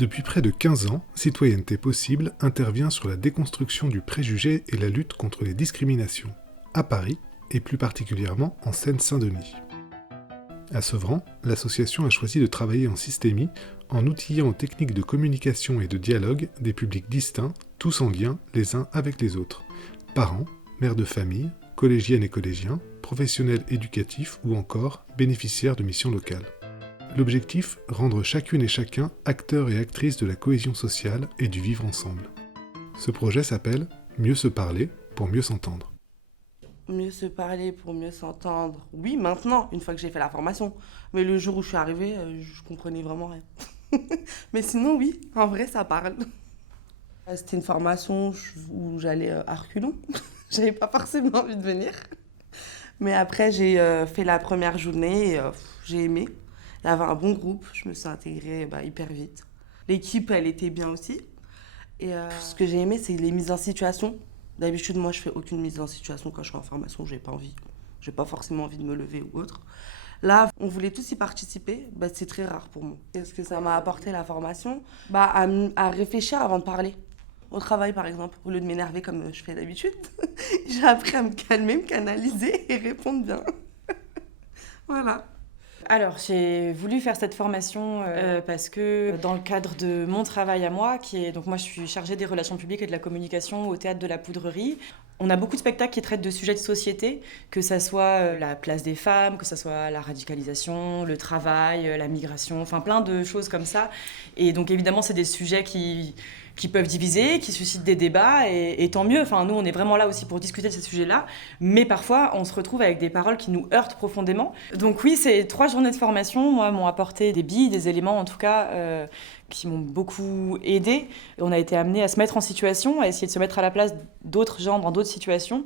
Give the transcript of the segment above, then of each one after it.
Depuis près de 15 ans, Citoyenneté Possible intervient sur la déconstruction du préjugé et la lutte contre les discriminations, à Paris et plus particulièrement en Seine-Saint-Denis. À Sevran, l'association a choisi de travailler en systémie en outillant aux techniques de communication et de dialogue des publics distincts, tous en lien les uns avec les autres. Parents, mères de famille, collégiennes et collégiens, professionnels éducatifs ou encore bénéficiaires de missions locales. L'objectif, rendre chacune et chacun acteurs et actrices de la cohésion sociale et du vivre ensemble. Ce projet s'appelle « Mieux se parler pour mieux s'entendre ». Mieux se parler pour mieux s'entendre. Oui, maintenant, une fois que j'ai fait la formation. Mais le jour où je suis arrivée, je comprenais vraiment rien. Mais sinon, oui, en vrai, ça parle. C'était une formation où j'allais à reculons. J'avais pas forcément envie de venir. Mais après, j'ai fait la première journée et j'ai aimé. Il y avait un bon groupe, je me suis intégrée hyper vite. L'équipe, elle était bien aussi. Et ce que j'ai aimé, c'est les mises en situation. D'habitude, moi, je fais aucune mise en situation quand je suis en formation, j'ai pas envie. J'ai pas forcément envie de me lever ou autre. Là, on voulait tous y participer, c'est très rare pour moi. Qu'est-ce que ça m'a apporté la formation ? À réfléchir avant de parler. Au travail, par exemple, au lieu de m'énerver comme je fais d'habitude, j'ai appris à me calmer, me canaliser et répondre bien. Voilà. Alors, j'ai voulu faire cette formation parce que dans le cadre de mon travail à moi, donc moi je suis chargée des relations publiques et de la communication au Théâtre de la Poudrerie, on a beaucoup de spectacles qui traitent de sujets de société, que ça soit la place des femmes, que ça soit la radicalisation, le travail, la migration, enfin plein de choses comme ça. Et donc évidemment, c'est des sujets qui peuvent diviser, qui suscitent des débats, et tant mieux. Enfin, nous, on est vraiment là aussi pour discuter de ces sujets-là, mais parfois, on se retrouve avec des paroles qui nous heurtent profondément. Donc oui, ces 3 journées de formation, moi, m'ont apporté des billes, des éléments, en tout cas, qui m'ont beaucoup aidée. On a été amenés à se mettre en situation, à essayer de se mettre à la place d'autres gens dans d'autres situations.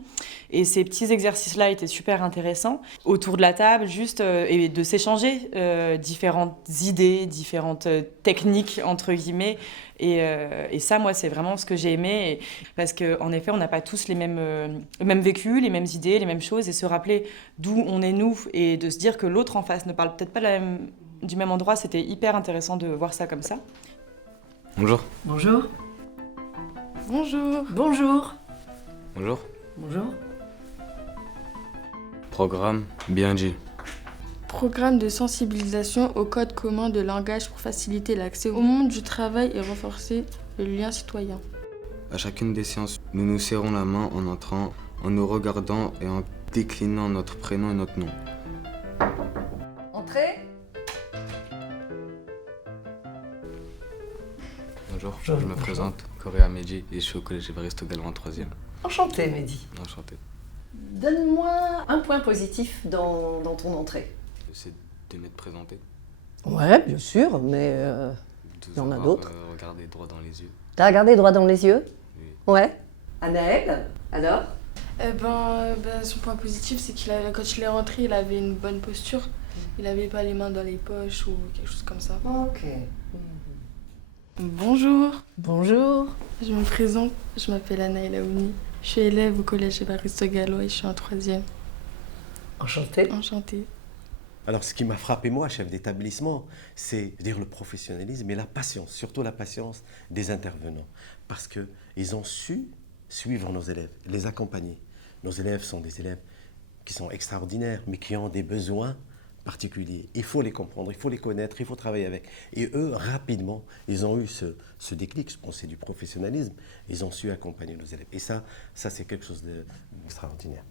Et ces petits exercices-là étaient super intéressants. Autour de la table, juste, et de s'échanger différentes idées, différentes techniques, entre guillemets. Et ça, moi, c'est vraiment ce que j'ai aimé. Parce qu'en effet, on n'a pas tous les mêmes vécus, les mêmes idées, les mêmes choses. Et se rappeler d'où on est nous et de se dire que l'autre en face ne parle peut-être pas du même endroit, c'était hyper intéressant de voir ça comme ça. Bonjour. Bonjour. Bonjour. Bonjour. Bonjour. Bonjour. Programme bien dit. Programme de sensibilisation au code commun de langage pour faciliter l'accès au monde du travail et renforcer le lien citoyen. À chacune des séances, nous nous serrons la main en entrant, en nous regardant et en déclinant notre prénom et notre nom. Entrez. Bonjour, Bonjour. je me présente, Correa Medji, et je suis au collège Évariste Gallon en 3e. Enchanté, Mehdi. Enchanté. Donne-moi un point positif dans ton entrée. C'est de m'être présenté. Ouais, bien sûr, mais il y en a d'autres. Regarder droit dans les yeux. T'as regardé droit dans les yeux? Oui. Ouais. Anaël, alors? Son point positif, c'est quand je l'ai rentré, il avait une bonne posture. Il n'avait pas les mains dans les poches ou quelque chose comme ça. Ok. Bonjour, Bonjour. je me présente, je m'appelle Anaël Aouni. Je suis élève au collège Évariste Gallon et je suis en 3e. Enchantée. Enchantée. Alors, ce qui m'a frappé, moi, chef d'établissement, c'est dire le professionnalisme et la patience, surtout la patience des intervenants. Parce qu'ils ont su suivre nos élèves, les accompagner. Nos élèves sont des élèves qui sont extraordinaires, mais qui ont des besoins particuliers. Il faut les comprendre, il faut les connaître, il faut travailler avec. Et eux, rapidement, ils ont eu ce déclic, je pense, c'est du professionnalisme. Ils ont su accompagner nos élèves. Et ça c'est quelque chose d'extraordinaire.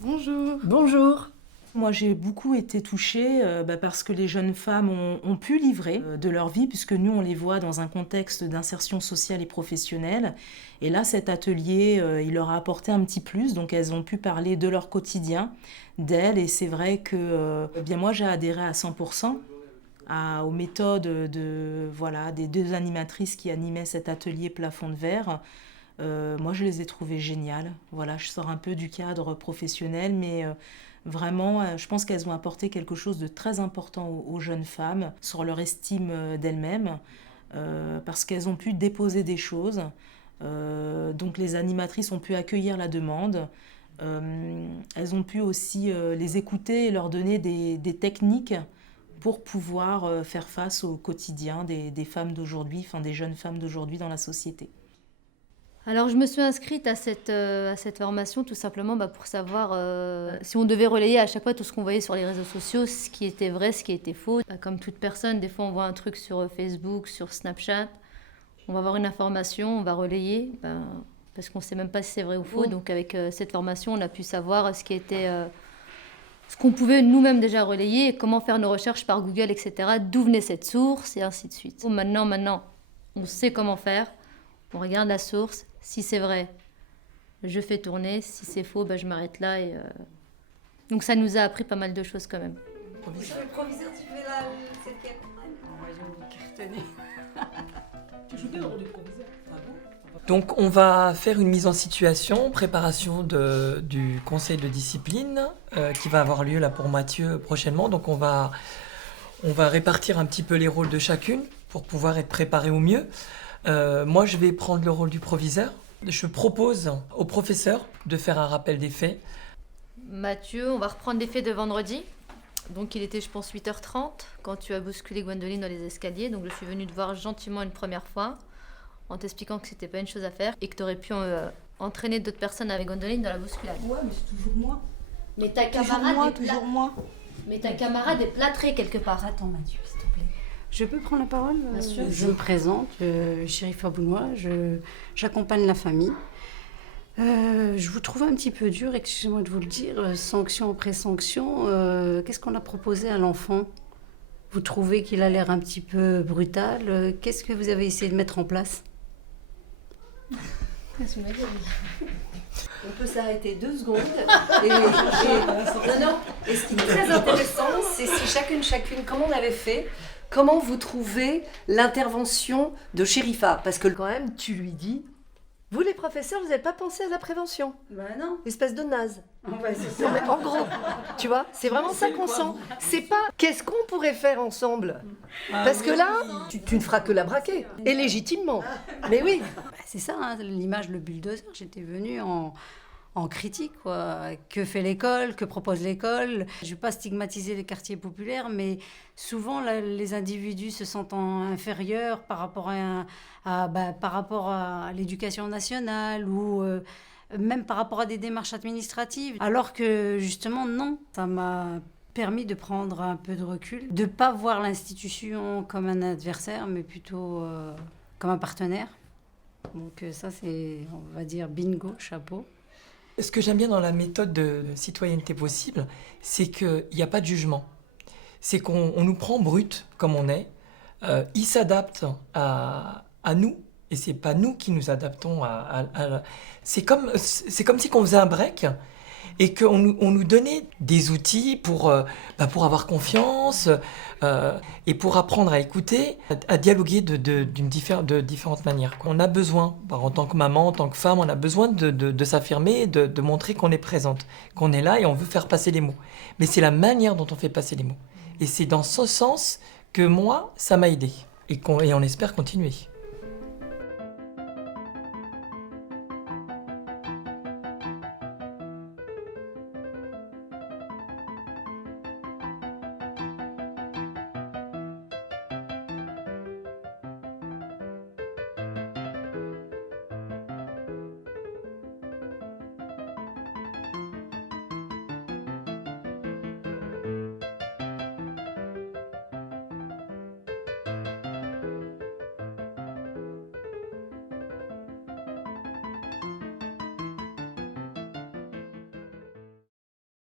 Bonjour. Bonjour. Moi, j'ai beaucoup été touchée parce que les jeunes femmes ont pu livrer de leur vie, puisque nous, on les voit dans un contexte d'insertion sociale et professionnelle. Et là, cet atelier, il leur a apporté un petit plus, donc elles ont pu parler de leur quotidien, d'elles. Et c'est vrai que moi, j'ai adhéré à 100% aux méthodes des 2 animatrices qui animaient cet atelier plafond de verre. Moi, je les ai trouvées géniales. Voilà, je sors un peu du cadre professionnel, mais vraiment, je pense qu'elles ont apporté quelque chose de très important aux jeunes femmes sur leur estime d'elles-mêmes, parce qu'elles ont pu déposer des choses. Donc les animatrices ont pu accueillir la demande. Elles ont pu aussi les écouter et leur donner des techniques pour pouvoir faire face au quotidien des femmes d'aujourd'hui, enfin des jeunes femmes d'aujourd'hui dans la société. Alors je me suis inscrite à cette formation tout simplement pour savoir si on devait relayer à chaque fois tout ce qu'on voyait sur les réseaux sociaux, ce qui était vrai, ce qui était faux. Comme toute personne, des fois on voit un truc sur Facebook, sur Snapchat, on va avoir une information, on va relayer, parce qu'on ne sait même pas si c'est vrai ou faux. Donc avec cette formation, on a pu savoir ce qui était... ce qu'on pouvait nous-mêmes déjà relayer, et comment faire nos recherches par Google, etc. D'où venait cette source, et ainsi de suite. Maintenant, on sait comment faire, on regarde la source. Si c'est vrai, je fais tourner. Si c'est faux, je m'arrête là. Donc ça nous a appris pas mal de choses quand même. Monsieur le proviseur, tu fais cette campagne? Moi, je vais me cartonner. Tu joues bien le rôle du proviseur. Donc on va faire une mise en situation, préparation du conseil de discipline qui va avoir lieu là pour Mathieu prochainement. Donc on va répartir un petit peu les rôles de chacune pour pouvoir être préparé au mieux. Moi, je vais prendre le rôle du proviseur. Je propose au professeur de faire un rappel des faits. Mathieu, on va reprendre les faits de vendredi. Donc, il était, je pense, 8h30 quand tu as bousculé Gwendoline dans les escaliers. Donc, je suis venue te voir gentiment une première fois en t'expliquant que c'était pas une chose à faire et que tu aurais pu entraîner d'autres personnes avec Gwendoline dans la bousculade. Ouais, mais c'est toujours moi. Mais ta camarade est plâtrée quelque part. Attends, Mathieu, s'il te plaît. Je peux prendre la parole? Bien sûr. Je me présente, Chérifa Bounois, j'accompagne la famille. Je vous trouve un petit peu dur, excusez-moi de vous le dire, sanction après sanction. Qu'est-ce qu'on a proposé à l'enfant? Vous trouvez qu'il a l'air un petit peu brutal? Qu'est-ce que vous avez essayé de mettre en place? On peut s'arrêter 2 secondes. Et ce qui est très intéressant, c'est si chacune, comment on avait fait, comment vous trouvez l'intervention de Chérifa? Parce que quand même, tu lui dis, vous les professeurs, vous n'avez pas pensé à la prévention? Non. Espèce de naze. C'est Non, mais en gros, tu vois, c'est vraiment ça qu'on sent. C'est pas qu'est-ce qu'on pourrait faire ensemble. Parce que là, tu ne feras que la braquer. Et légitimement. Mais oui. C'est ça, hein, l'image, le bulldozer. J'étais venue en critique, quoi. Que fait l'école? Que propose l'école? Je ne vais pas stigmatiser les quartiers populaires, mais souvent, les individus se sentent inférieurs par rapport à l'éducation nationale ou même par rapport à des démarches administratives. Alors que, justement, non. Ça m'a permis de prendre un peu de recul, de ne pas voir l'institution comme un adversaire, mais plutôt comme un partenaire. Donc ça, c'est, on va dire, bingo, chapeau. Ce que j'aime bien dans la méthode de citoyenneté possible, c'est qu'il n'y a pas de jugement. C'est qu'on nous prend brut comme on est. Ils s'adaptent à nous et c'est pas nous qui nous adaptons c'est comme si on faisait un break et qu'on nous donnait des outils pour avoir confiance et pour apprendre à écouter, à dialoguer de différentes manières. On a besoin, en tant que maman, en tant que femme, on a besoin de s'affirmer, de montrer qu'on est présente, qu'on est là et on veut faire passer les mots. Mais c'est la manière dont on fait passer les mots. Et c'est dans ce sens que moi, ça m'a aidée et on espère continuer.